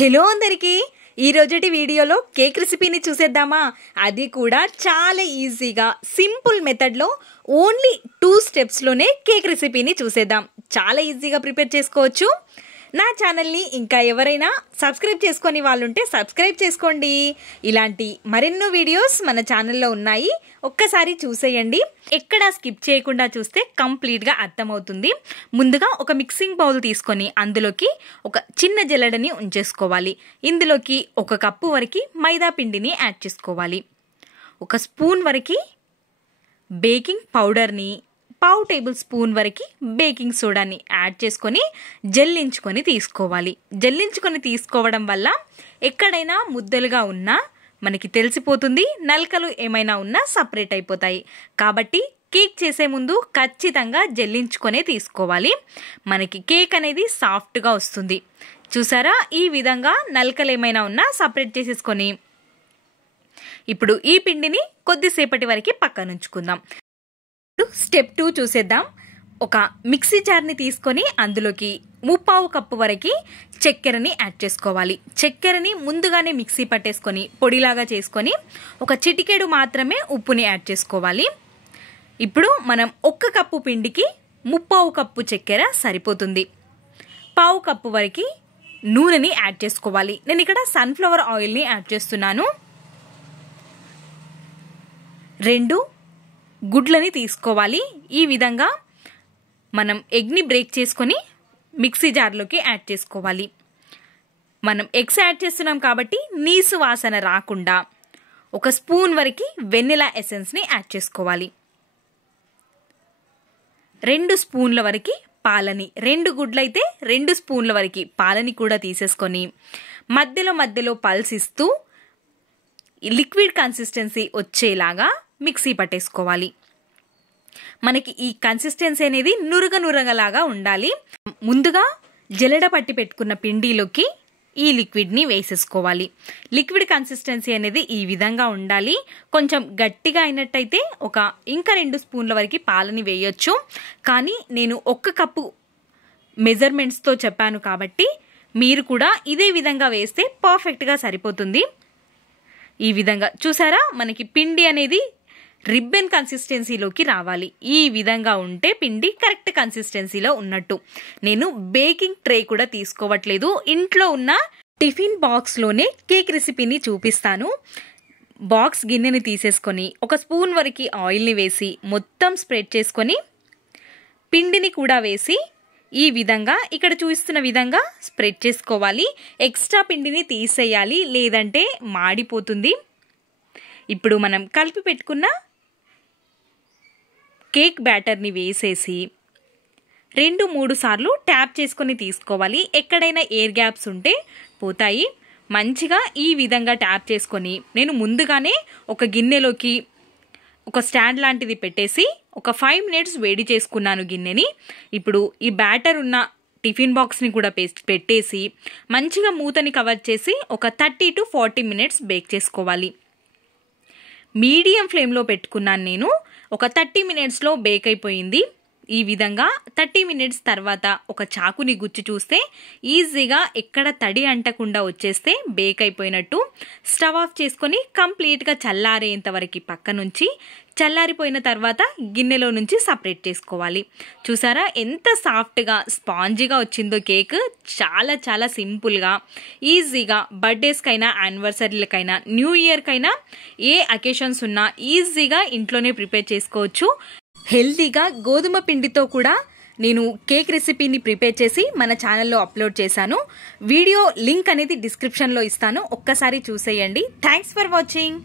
Hello అందరికీ ఈ రోజుటి వీడియోలో కేక్ రెసిపీని చూసేద్దామా. అది కూడా చాలా ఈజీగా సింపుల్ మెథడ్లో ఓన్లీ 2 స్టెప్స్లోనే కేక్ రెసిపీని చూసేద్దాం. చాలా ఈజీగా ప్రిపేర్ చేసుకోవచ్చు. నా ఛానల్ని ఇంకా ఎవరైనా సబ్స్క్రైబ్ చేసుకొని వాళ్ళుంటే సబ్స్క్రైబ్ చేసుకోండి. ఇలాంటి మరెన్నో వీడియోస్ మన ఛానల్లో ఉన్నాయి, ఒక్కసారి చూసేయండి. ఎక్కడా స్కిప్ చేయకుండా చూస్తే కంప్లీట్గా అర్థమవుతుంది. ముందుగా ఒక మిక్సింగ్ బౌల్ తీసుకొని అందులోకి ఒక చిన్న జల్లెడని ఉంచేసుకోవాలి. ఇందులోకి 1 కప్పు వరకు మైదా పిండిని యాడ్ చేసుకోవాలి. 1 స్పూన్ వరకు బేకింగ్ పౌడర్ని, 1/2 టేబుల్ స్పూన్ వరకు బేకింగ్ సోడాని యాడ్ చేసుకొని జల్లించుకొని తీసుకోవాలి. జల్లించుకొని తీసుకోవడం వల్ల ఎక్కడైనా ముద్దలుగా ఉన్నా మనకి తెలిసిపోతుంది, నలకలు ఏమైనా ఉన్నా సపరేట్ అయిపోతాయి. కాబట్టి కేక్ చేసే ముందు ఖచ్చితంగా జల్లించుకొనే తీసుకోవాలి. మనకి కేక్ అనేది సాఫ్ట్గా వస్తుంది. చూసారా, ఈ విధంగా నలకలు ఏమైనా ఉన్నా సపరేట్ చేసేసుకొని ఇప్పుడు ఈ పిండిని కొద్దిసేపటి వరకు పక్కన ఉంచుకుందాం. స్టెప్ 2 చూసేద్దాం. ఒక మిక్సీ జార్ని తీసుకొని అందులోకి 3/4 కప్పు వరకు చక్కెరని యాడ్ చేసుకోవాలి. చక్కెరని ముందుగానే మిక్సీ పట్టేసుకొని పొడిలాగా చేసుకొని ఒక చిటికెడు మాత్రమే ఉప్పుని యాడ్ చేసుకోవాలి. ఇప్పుడు మనం 1 కప్పు పిండికి 3/4 కప్పు చక్కెర సరిపోతుంది. 1/4 కప్పు వరకు నూనెని యాడ్ చేసుకోవాలి. నేను ఇక్కడ సన్ఫ్లవర్ ఆయిల్ని యాడ్ చేస్తున్నాను. 2 గుడ్లని తీసుకోవాలి. ఈ విధంగా మనం ఎగ్ని బ్రేక్ చేసుకొని మిక్సీ జార్లోకి యాడ్ చేసుకోవాలి. మనం ఎగ్స్ యాడ్ చేస్తున్నాం కాబట్టి నీసు వాసన రాకుండా 1 స్పూన్ వరకు వెనిలా ఎసెన్స్ని యాడ్ చేసుకోవాలి. 2 స్పూన్ల వరకు పాలని, 2 గుడ్లైతే 2 స్పూన్ల వరకు పాలని కూడా తీసేసుకొని మధ్యలో పల్స్ ఇస్తూ లిక్విడ్ కన్సిస్టెన్సీ వచ్చేలాగా మిక్సీ పట్టేసుకోవాలి. మనకి ఈ కన్సిస్టెన్సీ అనేది నురగలాగా ఉండాలి. ముందుగా జల్లెడ పట్టి పెట్టుకున్న పిండిలోకి ఈ లిక్విడ్ని వేసేసుకోవాలి. లిక్విడ్ కన్సిస్టెన్సీ అనేది ఈ విధంగా ఉండాలి. కొంచెం గట్టిగా అయినట్టయితే ఇంకా 2 స్పూన్ల వరకు పాలని వేయొచ్చు. కానీ నేను 1 కప్పు మెజర్మెంట్స్తో చెప్పాను కాబట్టి మీరు కూడా ఇదే విధంగా వేస్తే పర్ఫెక్ట్గా సరిపోతుంది. ఈ విధంగా చూసారా, మనకి పిండి అనేది రిబ్బన్ కన్సిస్టెన్సీలోకి రావాలి. ఈ విధంగా ఉంటే పిండి కరెక్ట్ కన్సిస్టెన్సీలో ఉన్నట్టు. నేను బేకింగ్ ట్రే కూడా తీసుకోవట్లేదు, ఇంట్లో ఉన్న టిఫిన్ బాక్స్లోనే కేక్ రెసిపీని చూపిస్తాను. బాక్స్ గిన్నెని తీసేసుకొని 1 స్పూన్ వరకు ఆయిల్ని వేసి మొత్తం స్ప్రెడ్ చేసుకొని పిండిని కూడా వేసి ఈ విధంగా ఇక్కడ చూపిస్తున్న విధంగా స్ప్రెడ్ చేసుకోవాలి. ఎక్స్ట్రా పిండిని తీసేయాలి, లేదంటే మాడిపోతుంది. ఇప్పుడు మనం కలిపి పెట్టుకున్న కేక్ బ్యాటర్ని వేసేసి 2-3 సార్లు ట్యాప్ చేసుకొని తీసుకోవాలి. ఎక్కడైనా ఎయిర్ గ్యాప్స్ ఉంటే పోతాయి. మంచిగా ఈ విధంగా ట్యాప్ చేసుకొని నేను ముందుగానే ఒక గిన్నెలోకి ఒక స్టాండ్ లాంటిది పెట్టేసి ఒక 5 మినిట్స్ వేడి చేసుకున్నాను గిన్నెని. ఇప్పుడు ఈ బ్యాటర్ ఉన్న టిఫిన్ బాక్స్ని కూడా పెట్టేసి మంచిగా మూతని కవర్ చేసి ఒక 30 to 40 మినిట్స్ బేక్ చేసుకోవాలి. మీడియం ఫ్లేమ్లో పెట్టుకున్నాను నేను. ఒక 30 మినిట్స్లో బేక్ అయిపోయింది. ఈ విధంగా 30 మినిట్స్ తర్వాత ఒక చాకుని గుచ్చి చూస్తే ఈజీగా ఎక్కడ తడి అంటకుండా వచ్చేస్తే బేక్ అయిపోయినట్టు. స్టవ్ ఆఫ్ చేసుకొని కంప్లీట్గా చల్లారేంత వరకు పక్క నుంచి, చల్లారిపోయిన తర్వాత గిన్నెలో నుంచి సపరేట్ చేసుకోవాలి. చూసారా ఎంత సాఫ్ట్గా స్పాంజీగా వచ్చిందో కేక్. చాలా సింపుల్గా ఈజీగా బర్త్డేస్కైనా, యానివర్సరీలకైనా, న్యూ ఇయర్కైనా, ఏ అకేషన్స్ ఉన్నా ఈజీగా ఇంట్లోనే ప్రిపేర్ చేసుకోవచ్చు. హెల్తీగా గోధుమ పిండితో కూడా నేను కేక్ రెసిపీని ప్రిపేర్ చేసి మన ఛానల్లో అప్లోడ్ చేశాను. వీడియో లింక్ అనేది డిస్క్రిప్షన్లో ఇస్తాను, ఒక్కసారి చూసేయండి. Thanks for watching.